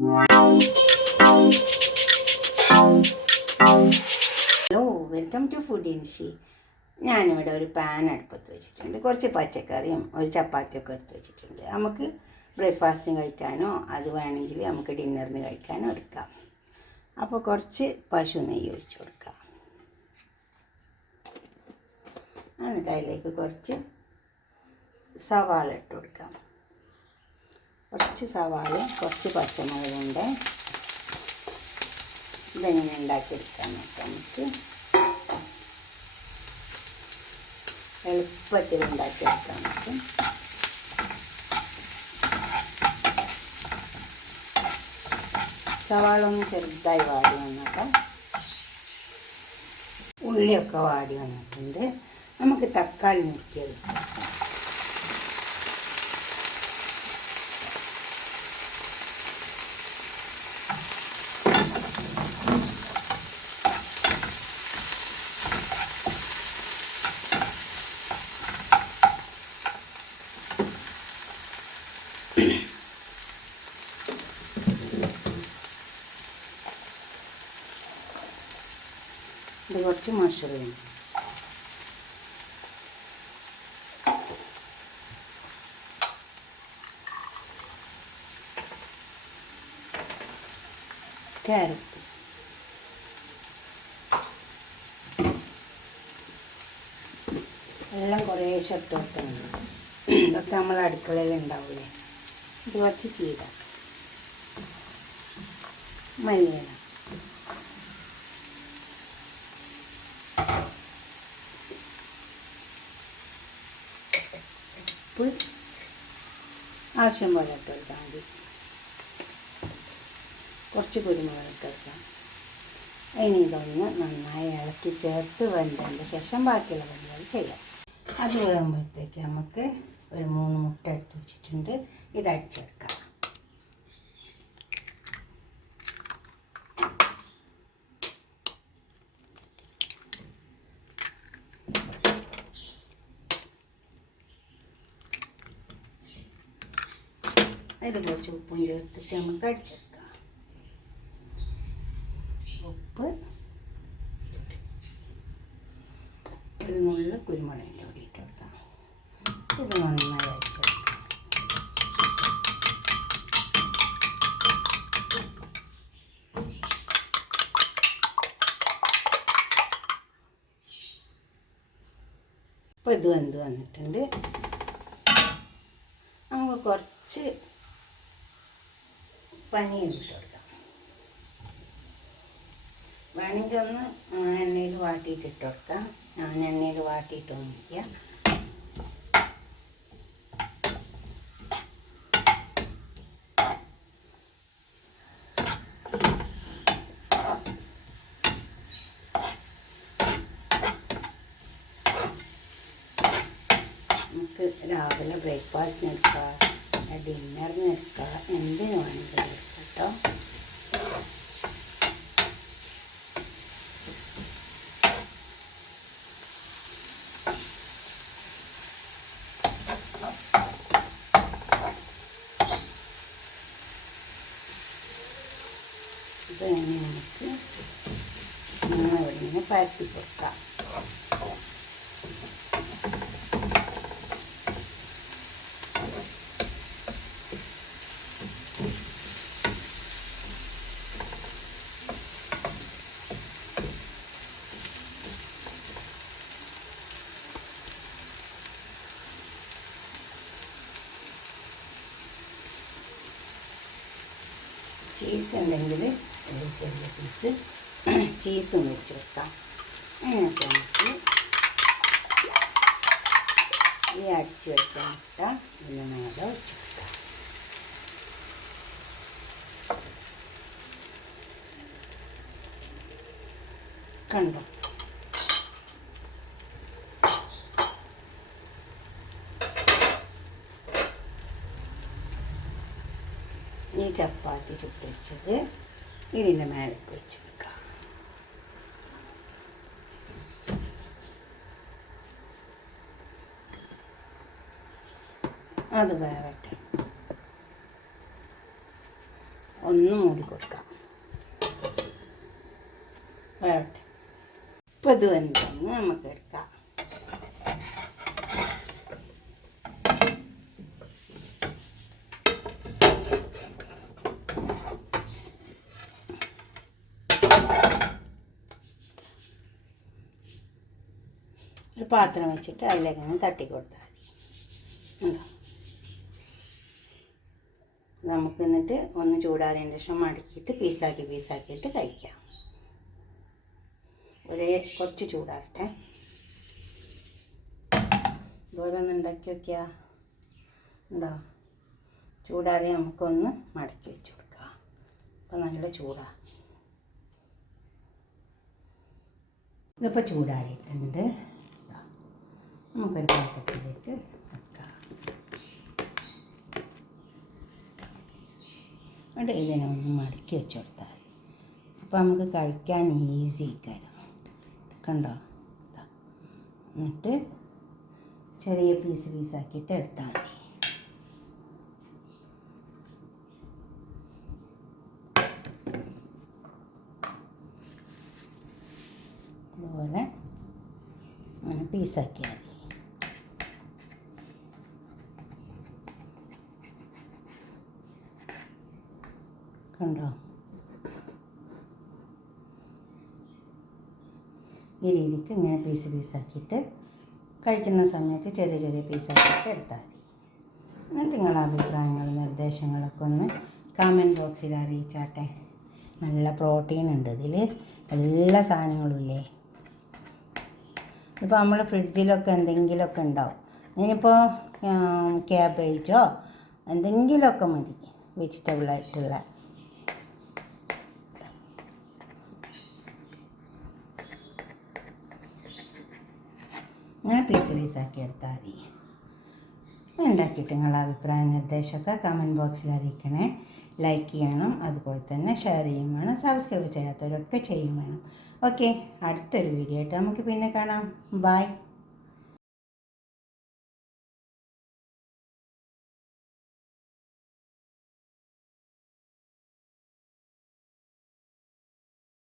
Hello, welcome to food ഇൻഷി. ഞാനിവിടെ ഒരു പാൻ അടുപ്പത്ത് വെച്ചിട്ടുണ്ട്. കുറച്ച് പച്ചക്കറിയും ഒരു ചപ്പാത്തിയൊക്കെ എടുത്ത് വെച്ചിട്ടുണ്ട്. നമുക്ക് ബ്രേക്ക്ഫാസ്റ്റിന് കഴിക്കാനോ അത് വേണമെങ്കിൽ നമുക്ക് ഡിന്നറിന് കഴിക്കാനോ എടുക്കാം. അപ്പോൾ കുറച്ച് പശു നെയ്യ് ഒഴിച്ച് കൊടുക്കാം. എന്നിട്ട് അതിലേക്ക് കുറച്ച് സവാള ഇട്ട് കൊടുക്കാം. കുറച്ച് സവാളയും കുറച്ച് പച്ചമുളകുണ്ട്. ഇതെങ്ങനെ ഉണ്ടാക്കിയെടുക്കാൻ നോക്കാം. നമുക്ക് എളുപ്പത്തിൽ ഉണ്ടാക്കിയെടുക്കാൻ പറ്റും. സവാള ഒന്ന് ചെറുതായി വാടി വന്നപ്പോൾ ഉള്ളിയൊക്കെ വാടി വന്നിട്ടുണ്ട്. നമുക്ക് തക്കാളി മുറിക്കിയെടുക്കാം. ഇത് കുറച്ച് മഷറൂം, ക്യാരറ്റ്, എല്ലാം കുറേശ്ശെ ഇട്ട് കൊടുക്കുന്നുണ്ട്. ഇതൊക്കെ നമ്മൾ അടുക്കളയിൽ ഉണ്ടാവില്ലേ. ഇത് കുറച്ച് ചീര, മല്ലിയില, ഉപ്പ് ആവശ്യം പോലെ ഇട്ട് കൊടുത്താൽ മതി. കുറച്ച് കുരുമുളക് ഇട്ട് കൊടുക്കാം. ഇനി ഇതൊന്ന് നന്നായി ഇളക്കി ചേർത്ത് വെന്തതിൻ്റെ ശേഷം ബാക്കിയുള്ള പണികൾ ചെയ്യാം. അത് വരുമ്പോഴത്തേക്ക് നമുക്ക് ഒരു 3 മുട്ട എടുത്ത് വെച്ചിട്ടുണ്ട്. ഇത് അടിച്ചെടുക്കാം. അതിൽ കുറച്ച് ഉപ്പും ചേർത്തിട്ട് നമുക്ക് അടിച്ചെടുക്കാം. ഉപ്പ്, ഒരു നുള്ളു കുരുമുളകിൻ്റെ പൊടി ഇട്ട് കൊടുക്കാം. ഇത് നന്നായി അടിച്ചെടുക്കാം. ഇപ്പോൾ ഇത് വെന്ത് വന്നിട്ടുണ്ട്. നമുക്ക് കുറച്ച് പനീർ ഇട്ട് കൊടുക്കാം. വേണമെങ്കിൽ ഒന്ന് എണ്ണയിൽ വാട്ടിയിട്ട് ഇട്ട് കൊടുക്കാം. ഞാൻ എണ്ണയിൽ വാട്ടിയിട്ടൊന്നുമില്ല. നമുക്ക് രാവിലെ ബ്രേക്ക്ഫാസ്റ്റിന് എടുക്കാം, ഡിന്നറിന് എടുക്കാം, എന്തിനു വേണമെങ്കിലും എടുക്കാം കേട്ടോ. ഇത് തന്നെ നമുക്ക് ഇങ്ങനെ പരത്തി കൊടുക്കാം. ചീസ് ഉണ്ടെങ്കിൽ ഒരു ചെറിയ പീസ് ചീസും വെച്ച് കൊടുക്കാം. അതിനൊക്കെ നമുക്ക് ഈ അടിച്ച് വെച്ച മുട്ട ഇതിന് മേലെ വെച്ച് കൊടുക്കാം. കണ്ടോ, ഈ ചപ്പാത്തി ചുട്ട് വെച്ചത് ഇതിൻ്റെ മേലെ വെച്ച് കൊടുക്കാം. അത് വേവട്ടെ. ഒന്ന് മൂടി കൊടുക്കാം. വേട്ടെ, ഇപ്പം ഇത് വെന്തെന്ന് നമുക്ക് എടുക്കാം. ഒരു പാത്രം വെച്ചിട്ട് അതിലേക്ക് ഒന്ന് തട്ടിക്കൊടുത്താൽ മതി. നമുക്ക് എന്നിട്ട് ഒന്ന് ചൂടാറിയതിന് ശേഷം മടക്കിയിട്ട് പീസാക്കിയിട്ട് കഴിക്കാം. കുറച്ച് ചൂടാറട്ടെ. ഇതുപോലെ ഒന്ന് ഉണ്ടാക്കി വയ്ക്കുക. ഉണ്ടോ? ചൂടാറി നമുക്കൊന്ന് മടക്കി വെച്ച് കൊടുക്കാം. അപ്പം നല്ല ചൂടാണ്. ഇതിപ്പോൾ ചൂടാറിയിട്ടുണ്ട്. നമുക്കൊരു പാത്രത്തിലേക്ക് വെക്കാം. എന്നിട്ട് ഇതിനെ ഒന്ന് മടക്കി വെച്ച് കൊടുത്താൽ അപ്പോൾ നമുക്ക് കഴിക്കാൻ ഈസി ആക്കാനും. കണ്ടോ? എന്നിട്ട് ചെറിയ പീസാക്കിയിട്ട് എടുത്താൽ മതി. അതുപോലെ അങ്ങനെ പീസാക്കിയാൽ മതി. കണ്ടോ? ഈ രീതിക്ക് ഇങ്ങനെ പീസാക്കിയിട്ട് കഴിക്കുന്ന സമയത്ത് ചെറിയ പീസാക്കിയിട്ട് എടുത്താൽ മതി. എന്നിട്ട് നിങ്ങളുടെ അഭിപ്രായങ്ങളും നിർദ്ദേശങ്ങളൊക്കെ ഒന്ന് കമൻറ്റ് ബോക്സിൽ അറിയിച്ചാട്ടെ. നല്ല പ്രോട്ടീൻ ഉണ്ട് ഇതിൽ, എല്ലാ സാധനങ്ങളും ഇല്ലേ. ഇപ്പോൾ നമ്മൾ ഫ്രിഡ്ജിലൊക്കെ എന്തെങ്കിലുമൊക്കെ ഉണ്ടാവും. ഇനിയിപ്പോൾ ക്യാബേജോ എന്തെങ്കിലുമൊക്കെ മതി, വെജിറ്റബിളായിട്ടുള്ള. അങ്ങനെ പീസാക്കി എടുത്താൽ മതി. ഉണ്ടാക്കിയിട്ട് നിങ്ങളുടെ അഭിപ്രായ നിർദ്ദേശമൊക്കെ കമൻറ്റ് ബോക്സിൽ അറിയിക്കണേ. ലൈക്ക് ചെയ്യണം, അതുപോലെ തന്നെ ഷെയർ ചെയ്യും വേണം. സബ്സ്ക്രൈബ് ചെയ്യാത്തവരൊക്കെ ചെയ്യും വേണം. ഓക്കെ, അടുത്തൊരു വീഡിയോ ആയിട്ട് നമുക്ക് പിന്നെ കാണാം. ബൈ.